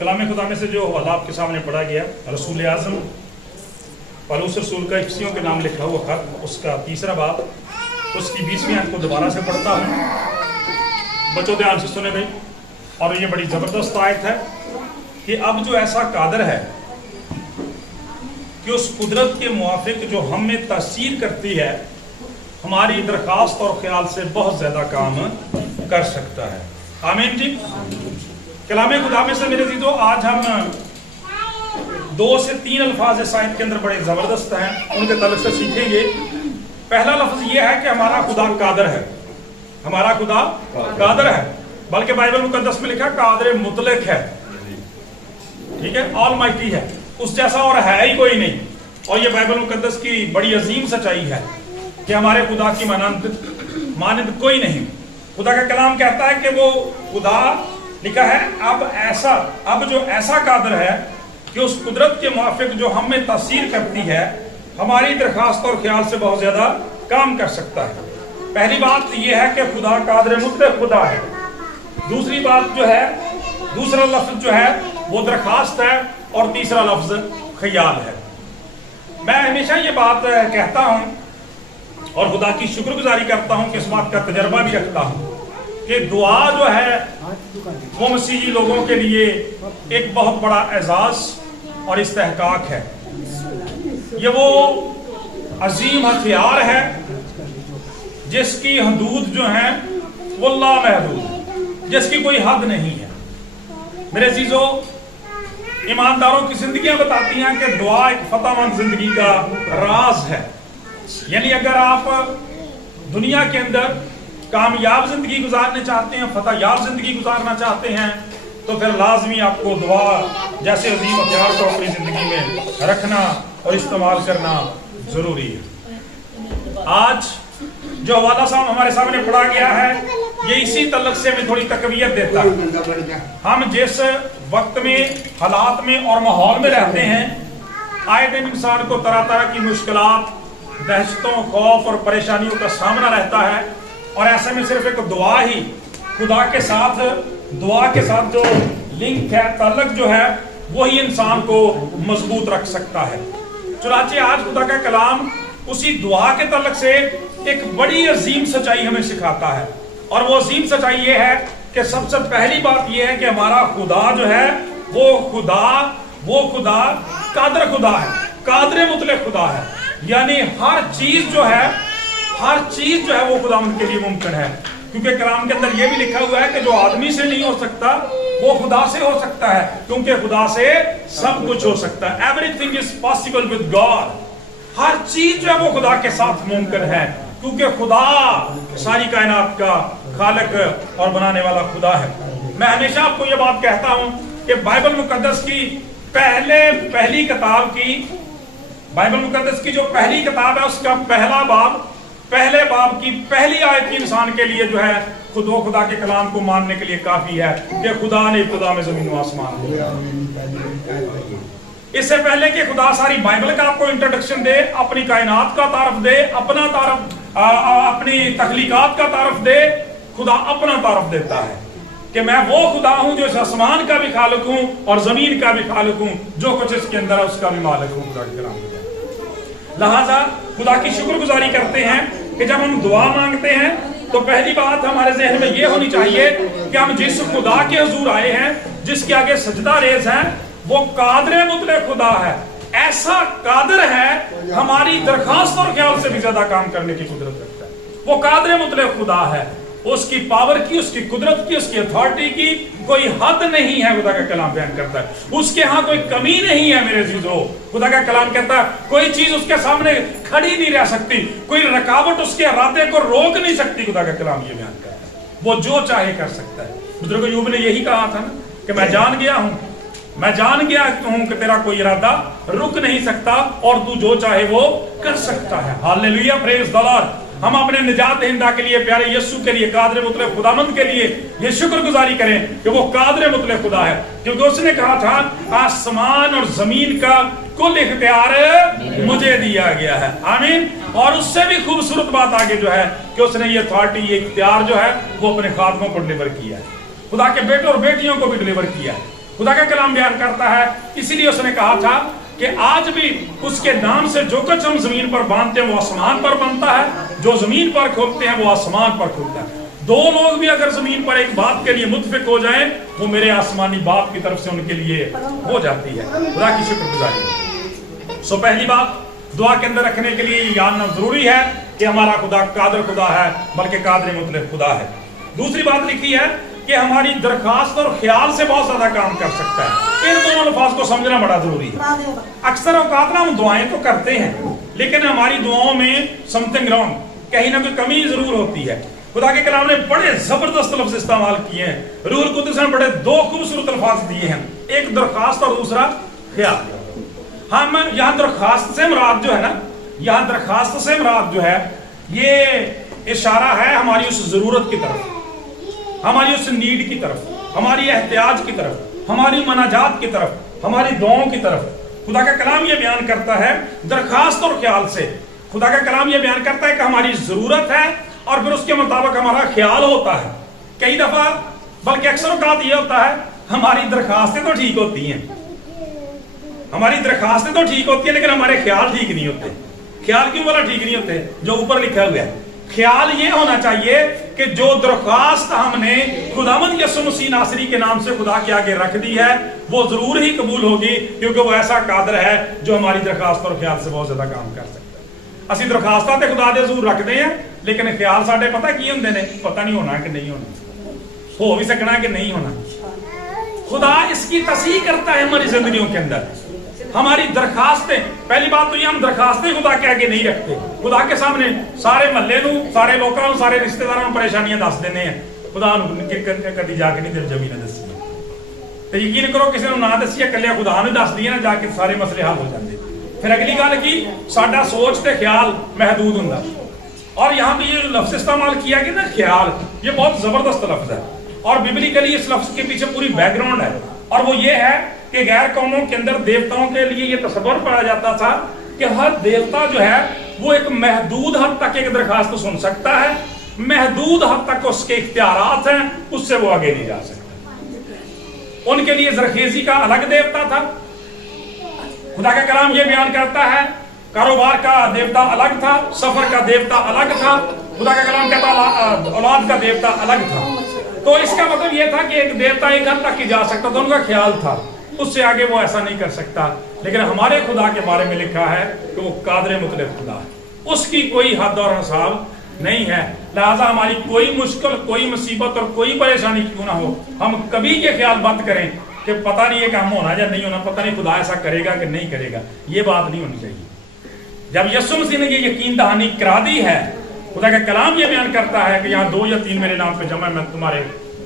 कलाम खुदा में से जो हवाला आपके सामने पढ़ा गया, रसूल आज़म पौलुस रसूल का इफिसियों के नाम लिखा हुआ खत, उसका 3 बाब, उसकी 20वीं आयत को दोबारा से पढ़ता हूँ। बच्चों ध्यान से सुने भाई। और ये बड़ी ज़बरदस्त आयत है कि अब जो ऐसा कादर है कि उस कुदरत के मुआफिक जो हम में तासीर करती है, हमारी दरख्वास्त और ख्याल से बहुत ज़्यादा काम कर सकता है। आमीन जी। कलाम खुदा में से मेरे अज़ीज़ों, आज हम 2 से 3 अल्फाज इस आयत के अंदर बड़े ज़बरदस्त हैं, उनके तल्लुक़ से सीखेंगे। पहला लफ्ज़ ये है कि हमारा खुदा कादर है। हमारा खुदा कादर है, बल्कि बाइबल मुकद्दस में लिखा कादर मुतलक है। ठीक है, ऑल माइटी है, उस जैसा और है ही कोई नहीं। और ये बाइबल मुकद्दस की बड़ी अजीम सच्चाई है कि हमारे खुदा की मानंद कोई नहीं। खुदा का कलाम कहता है कि वो खुदा लिखा है अब जो ऐसा कादर है कि उस कुदरत के मुआफिक जो हम में तासीर करती है, हमारी दरख्वास्त और ख्याल से बहुत ज्यादा काम कर सकता है। पहली बात यह है कि खुदा कादर मुतलक खुदा है। दूसरी बात जो है, दूसरा लफ्ज जो है वो दरख्वास्त है, और तीसरा लफ्ज ख्याल है। मैं हमेशा ये बात कहता हूं और खुदा की शुक्रगुजारी करता हूं कि इस बात का तजर्बा भी रखता हूं कि दुआ जो है वो मसीही लोगों के लिए एक बहुत बड़ा एजाज और इस्तेहकाक है। ये वो अजीम हथियार है जिसकी हदूद जो है वो लामहदूद, जिसकी कोई हद नहीं है। मेरे अजीजों, ईमानदारों की जिंदगियां बताती हैं कि दुआ एक फतहमंद जिंदगी का राज है। यानी अगर आप दुनिया के अंदर कामयाब जिंदगी गुजारना चाहते हैं, फतहयाब जिंदगी गुजारना चाहते हैं, तो फिर लाजमी आपको दुआ जैसे अजीम हथियार को अपनी जिंदगी में रखना और इस्तेमाल करना जरूरी है। आज जो हवाला साहब हमारे सामने पढ़ा गया है, ये इसी तल्लुक़ से हमें थोड़ी तकवीयत देता है। हम जिस वक्त में, हालात में और माहौल में रहते हैं, आए दिन इंसान को तरह तरह की मुश्किलात, दहशतों, खौफ और परेशानियों का सामना रहता है। और ऐसे में सिर्फ एक दुआ ही खुदा के साथ, दुआ के साथ जो लिंक है, ताल्लुक जो है, वही इंसान को मजबूत रख सकता है। चुनांचे आज खुदा का कलाम उसी दुआ के ताल्लुक से एक बड़ी अजीम सच्चाई हमें सिखाता है। और वो अजीम सच्चाई ये है कि सबसे पहली बात ये है कि हमारा खुदा जो है वो खुदा कादर खुदा है, कादर मुतलक खुदा है। यानी हर चीज जो है वो खुदा के लिए मुमकिन है। क्योंकि कलाम के अंदर ये भी लिखा हुआ है कि जो आदमी से नहीं हो सकता वो खुदा से हो सकता है, क्योंकि खुदा से सब कुछ हो सकता है। Everything is possible with God. हर चीज जो है वो खुदा के साथ मुमकिन है, क्योंकि खुदा सारी कायनात का खालिक और बनाने वाला खुदा है। मैं हमेशा आपको ये बात कहता हूं कि बाइबल मुकद्दस की पहली जो पहली किताब है, उसका पहले बाब की पहली आयत की इंसान के लिए जो है खुदा के कलाम को मानने के लिए काफी है कि खुदा ने इब्तिदा में जमीन व आसमान दिया। इससे पहले कि खुदा सारी बाइबल का आपको इंट्रोडक्शन दे, अपनी कायनात का तारफ दे, अपनी तख्लीकात का तारफ दे, खुदा अपना तारफ देता है कि मैं वो खुदा हूं जो इस आसमान का भी खालिक हूं और जमीन का भी खालिक हूं, जो कुछ इसके अंदर है उसका भी मालिक हूं। खुदा के कलाम लिहाजा खुदा की शुक्रगुजारी करते हैं कि जब हम दुआ मांगते हैं तो पहली बात हमारे जहन में ये होनी चाहिए कि हम जिस खुदा के हुजूर आए हैं, जिसके आगे सजदा रेज हैं, वो कादर मुतलक खुदा है। ऐसा कादर है, हमारी दरखास्त और ख्याल से भी ज्यादा काम करने की कुदरत रखता है। वो कादर मुतलक खुदा है। उसकी पावर की, उसकी कुदरत की, उसकी अथॉरिटी की कोई हद नहीं है। खुदा का कलाम बयान करता है उसके यहाँ कोई कमी नहीं है। मेरे अज़ीज़ों, खुदा का कलाम कहता है कोई चीज उसके सामने खड़ी नहीं रह सकती, कोई रुकावट उसके इरादे को रोक नहीं सकती। खुदा का कलाम ये बयान करता है वो जो चाहे कर सकता है। बुजुर्ग अय्यूब ने यही कहा था ना कि मैं जान गया हूं कि तेरा कोई इरादा रुक नहीं सकता और तू जो चाहे वो कर सकता है। Hallelujah, praise the Lord. हम अपने निजात दहिंदा के लिए, प्यारे यीशु के लिए, कादर मुतलक खुदामंद के लिए ये शुक्रगुजारी करें कि वो कादर मुतलक खुदा है। क्योंकि उसने कहा था आसमान और जमीन का कुल इख्तियार मुझे दिया गया है। आमीन। और उससे भी खूबसूरत बात आगे जो है कि उसने ये अथॉरिटी, ये इख्तियार जो है वो अपने खादमों को डिलीवर किया है, खुदा के बेटों और बेटियों को भी डिलीवर किया है। खुदा का कलाम बयान करता है, इसीलिए उसने कहा था कि आज भी उसके नाम से जो कुछ हम जमीन पर बांधते हैं वो आसमान पर बनता है, जो जमीन पर खोलते हैं वो आसमान पर खुलता है। दो लोग भी अगर जमीन पर एक बात के लिए मुत्फिक हो जाएं, वो मेरे आसमानी बाप की तरफ से उनके लिए हो जाती है। खुदा की शुक्रगुजारी। सो पहली बात दुआ के अंदर रखने के लिए जानना जरूरी है कि हमारा खुदा कादर खुदा है, बल्कि कादर मुतलक खुदा है। दूसरी बात लिखी है कि हमारी दरखास्त और ख्याल से बहुत ज्यादा काम कर सकता है। इन दोनों अल्फाज को समझना बड़ा जरूरी है। अक्सर औकात ना हम दुआएं तो करते हैं, लेकिन हमारी दुआओं में समथिंग रॉन्ग, कहीं ना कोई कमी जरूर होती है। खुदा के कलाम ने बड़े जबरदस्त लफ्ज इस्तेमाल किए हैं। रूहुल कुद्दुस ने बड़े दो खूबसूरत अल्फाज दिए हैं, एक दरखास्त और दूसरा ख्याल। हम यहाँ दरखास्त से मुराद जो है ना, यहाँ दरखास्त से मुराद जो है, ये इशारा है हमारी उस जरूरत की तरफ, हमारी उस नीड की तरफ, हमारी एहतियाज की तरफ, हमारी मनाजात की तरफ, हमारी दुआओं की तरफ। खुदा का कलाम ये बयान करता है दरखास्त और ख्याल से। खुदा का कलाम ये बयान करता है कि हमारी जरूरत है और फिर उसके मुताबिक हमारा ख्याल होता है। कई दफा बल्कि अक्सर औकात ये होता है, हमारी दरखास्तें तो ठीक होती हैं, हमारी दरखास्तें तो ठीक होती है, लेकिन हमारे ख्याल ठीक नहीं होते। ख्याल क्यों बोला ठीक नहीं होते? जो ऊपर लिखा हुआ है, ख्याल ये होना चाहिए कि जो दरखास्त हमने खुदावंद यीशु मसीह नासरी के नाम से खुदा के आगे रख दी है वो जरूर ही कबूल होगी, क्योंकि वो ऐसा कादर है जो हमारी दरखास्त और ख्याल से बहुत ज्यादा काम कर सकता है। ਅਸੀਂ ਦਰਖਾਸਤਾਂ ਤੇ खुदा दे ਜ਼ਰੂਰ रखते हैं, लेकिन ख्याल साढ़े पता की होंगे ने, पता नहीं होना कि नहीं होना, हो भी सकना कि नहीं होना। खुदा इसकी तस्दीक करता है हमारी जिंदगियों के अंदर। हमारी दरखास्तें, पहली बात तो ये हम दरखास्तें खुदा के आगे नहीं रखते। खुदा के सामने सारे महल्ले नूं, सारे लोगों नूं, सारे रिश्तेदारां नूं परेशानियां दस देने हैं, खुदा नूं कदी जाके नहीं दिल जमी ना दसी। तो यकीन करो किसी नूं ना दसी, कल्ले खुदा नूं दस दिए ना, जाके सारे मसले हल हो जाते। फिर अगली गल की साडा सोच ते ख्याल महदूद हुंदा। और यहाँ पे ये लफ्ज इस्तेमाल किया कि ना ख्याल, ये बहुत जबरदस्त लफ्ज है और बिबलिकली इस लफ्ज के पीछे पूरी बैकग्राउंड है। और वो ये है कि गैर कौमों के अंदर देवताओं के लिए ये तस्वर पाया जाता था कि हर देवता जो है वो एक महदूद हद तक एक दरखास्त सुन सकता है, महदूद हद तक उसके इख्तियारात हैं, उससे वो आगे नहीं जा सकता। उनके लिए जरखेजी का अलग देवता था। खुदा का कलाम ये बयान करता है कारोबार का देवता अलग था, सफर का देवता अलग था। खुदा का कलाम कहता औलाद का देवता अलग था। तो इसका मतलब ये था कि एक देवता एक हद तक ही जा सकता था, उनका ख्याल था, उससे आगे वो ऐसा नहीं कर सकता। लेकिन हमारे खुदा के बारे में लिखा है कि वो कादर मुतलक खुदा है, उसकी कोई हद और हिसाब नहीं है। लिहाजा हमारी कोई मुश्किल, कोई मुसीबत और कोई परेशानी क्यों ना हो, हम कभी ये ख्याल मत करें कि पता नहीं है काम होना या नहीं होना, पता नहीं खुदा ऐसा करेगा कि नहीं करेगा। ये बात नहीं होनी चाहिए। जब यीशु मसीह ने ये यकीन दहानी करा दी है, खुदा का कलाम ये बयान करता है कि यहाँ 2 या 3 मेरे नाम पे जमा, मैं तुम्हारे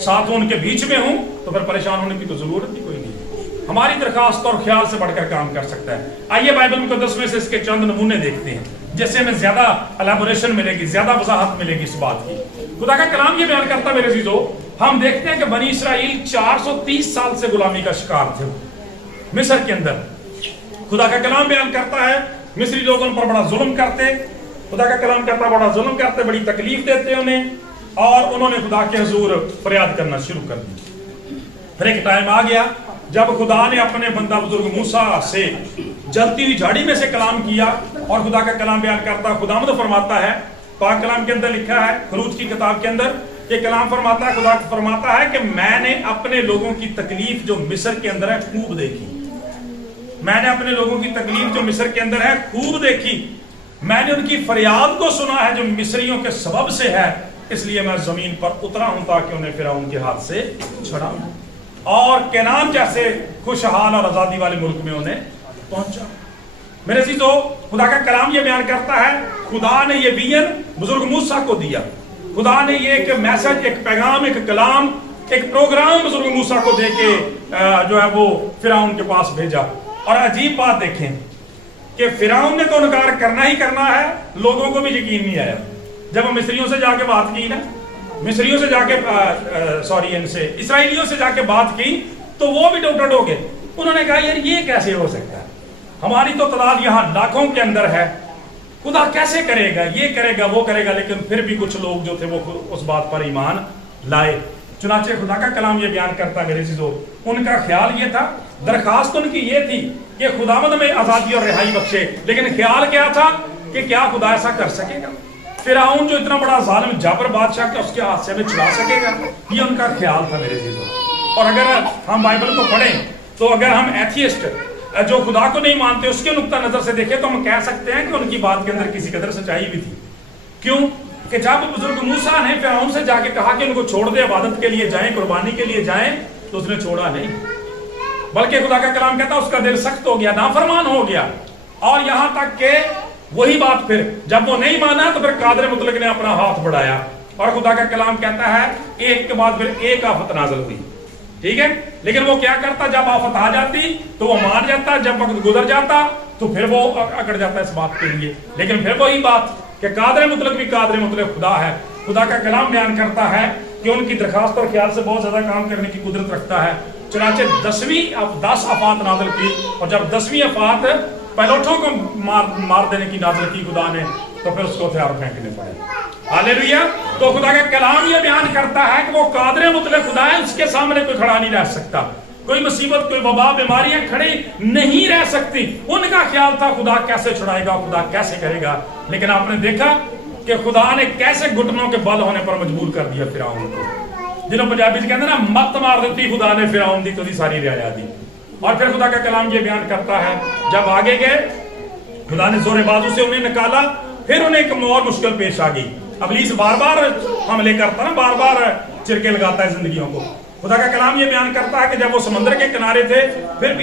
साथ हूं, उनके बीच में हूं, तो फिर परेशान होने की तो जरूरत ही कोई नहीं। हमारी दरखास्त और ख्याल से बढ़कर काम कर सकता है। आइए बाइबल मुकद्दस में से इसके चंद नमूने देखते हैं, जैसे हमें ज्यादा एलाबोरेशन मिलेगी, ज्यादा वजाहत मिलेगी इस बात की। खुदा का कलाम ये बयान करता है मेरे अजीजों, हम देखते हैं कि बनी इसराइल 430 साल से गुलामी का शिकार थे मिस्र के अंदर। खुदा का कलाम बयान करता है मिस्री लोगों पर बड़ा जुल्म करते, खुदा का कलाम कहता बड़ा जुल्म करते, बड़ी तकलीफ देते उन्हें, और उन्होंने खुदा के हुजूर फरियाद करना शुरू कर दी। फिर एक टाइम आ गया जब खुदा ने अपने बंदा बुजुर्ग मूसा से जलती हुई झाड़ी में से कलाम किया, और खुदा का कलाम बयान करता, खुदावंद फरमाता है, पाक कलाम के अंदर लिखा है, खरूज की किताब के अंदर ये कलाम फरमाता है, खुदा फरमाता है कि मैंने अपने लोगों की तकलीफ जो मिस्र के अंदर है खूब देखी। मैंने अपने लोगों की तकलीफ जो मिस्र के अंदर है खूब देखी। मैंने उनकी फरियाद को सुना है जो मिस्रियों के सबब से है, इसलिए मैं जमीन पर उतरा हूं ताकि उन्हें फिरौन के हाथ से छुड़ाऊं और केनान जैसे खुशहाल और आजादी वाले मुल्क में उन्हें पहुंचा। मेरे अजीजों, खुदा का कलाम ये बयान करता है, खुदा ने ये विजन बुजुर्ग मूसा को दिया। खुदा ने ये एक मैसेज, एक पैगाम, एक कलाम, एक प्रोग्राम बुजुर्ग मूसा को देके जो है वो फिरौन के पास भेजा। और अजीब बात देखें कि फिरौन ने तो इनकार करना ही करना है, लोगों को भी यकीन नहीं आया। जब हम मिस्रियों से जाके बात की ना, मिस्रियों से जाके इनसे इसराइलियों से जाके बात की, तो वो भी डाउटेड हो गए। उन्होंने कहा यार ये कैसे हो सकता है, हमारी तो तादाद यहाँ लाखों के अंदर है, खुदा कैसे करेगा, ये करेगा वो करेगा। लेकिन फिर भी कुछ लोग जो थे वो उस बात पर ईमान लाए। चुनाचे खुदा का कलाम ये बयान करता है मेरे चीजों, उनका ख्याल ये था, दरखास्त उनकी ये थी कि खुदावंद में आजादी और रिहाई बख्शे, लेकिन ख्याल क्या था कि क्या खुदा ऐसा कर सकेगा? फिरौन जो इतना बड़ा जालिम जाबर बादशाह के उसके हाथ से हमें छुड़ा सकेगा? ये उनका ख्याल था मेरे चीजों। और अगर हम बाइबल को पढ़ें तो अगर हम एथियस्ट जो खुदा को नहीं मानते उसके नुक्ता नजर से देखें तो हम कह सकते हैं कि उनकी बात के अंदर किसी कदर सच्चाई भी थी। क्यों कि जब बुजुर्ग मूसा ने फिरौन से जाके कहा कि उनको छोड़ दे, इबादत के लिए जाएं, कुर्बानी के लिए जाएं, तो उसने छोड़ा नहीं, बल्कि खुदा का कलाम कहता उसका दिल सख्त हो गया, नाफरमान हो गया। और यहां तक के वही बात फिर जब वो नहीं माना तो फिर कादर मुतलक ने अपना हाथ बढ़ाया, और खुदा का कलाम कहता है एक के बाद फिर एक आफत नाज़िल हुई। ठीक है, लेकिन वो क्या करता, जब आफत आ जाती तो वो मान जाता, जब वक्त गुजर जाता तो फिर वो अकड़ जाता इस बात के लिए। लेकिन फिर वही बात कि कादर मुतलक भी कादर मुतलक खुदा है। खुदा का कलाम बयान करता है कि उनकी दरखास्त और ख्याल से बहुत ज्यादा काम करने की कुदरत रखता है। चुनाचे 10 आफात नाज़िल की, और जब 10वीं आफात पैलोठों को मार देने की नाज़िल की खुदा ने, तो फिर उसको हथियार फेंकने पड़े। हालेलुया। तो खुदा का कलाम ये बयान करता है कि वो कादर मुतलक खुदा है, उसके सामने कोई खड़ा नहीं रह सकता, कोई मुसीबत, कोई वबा, बीमारियां खड़ी नहीं रह सकती। उनका ख्याल था खुदा कैसे छुड़ाएगा, खुदा कैसे करेगा, लेकिन आपने देखा कि खुदा ने कैसे घुटनों के बल होने पर मजबूर कर दिया फिरौन को। जिन्हों पंजाबी कहते ना, मत मार देती खुदा ने फिरौन दी तो दी सारी रियाया दी। और फिर खुदा का कलाम ये बयान करता है जब आगे गए खुदा ने जोरे बाजू से उन्हें निकाला, फिर उन्हें एक और मुश्किल पेश आ गई। इब्लीस बार बार हमले करता ना, बार बार चिरके लगाता है जिंदगियों को। खुदा का कलाम ये बयान करता है कि जब वो समुद्र के किनारे थे फिर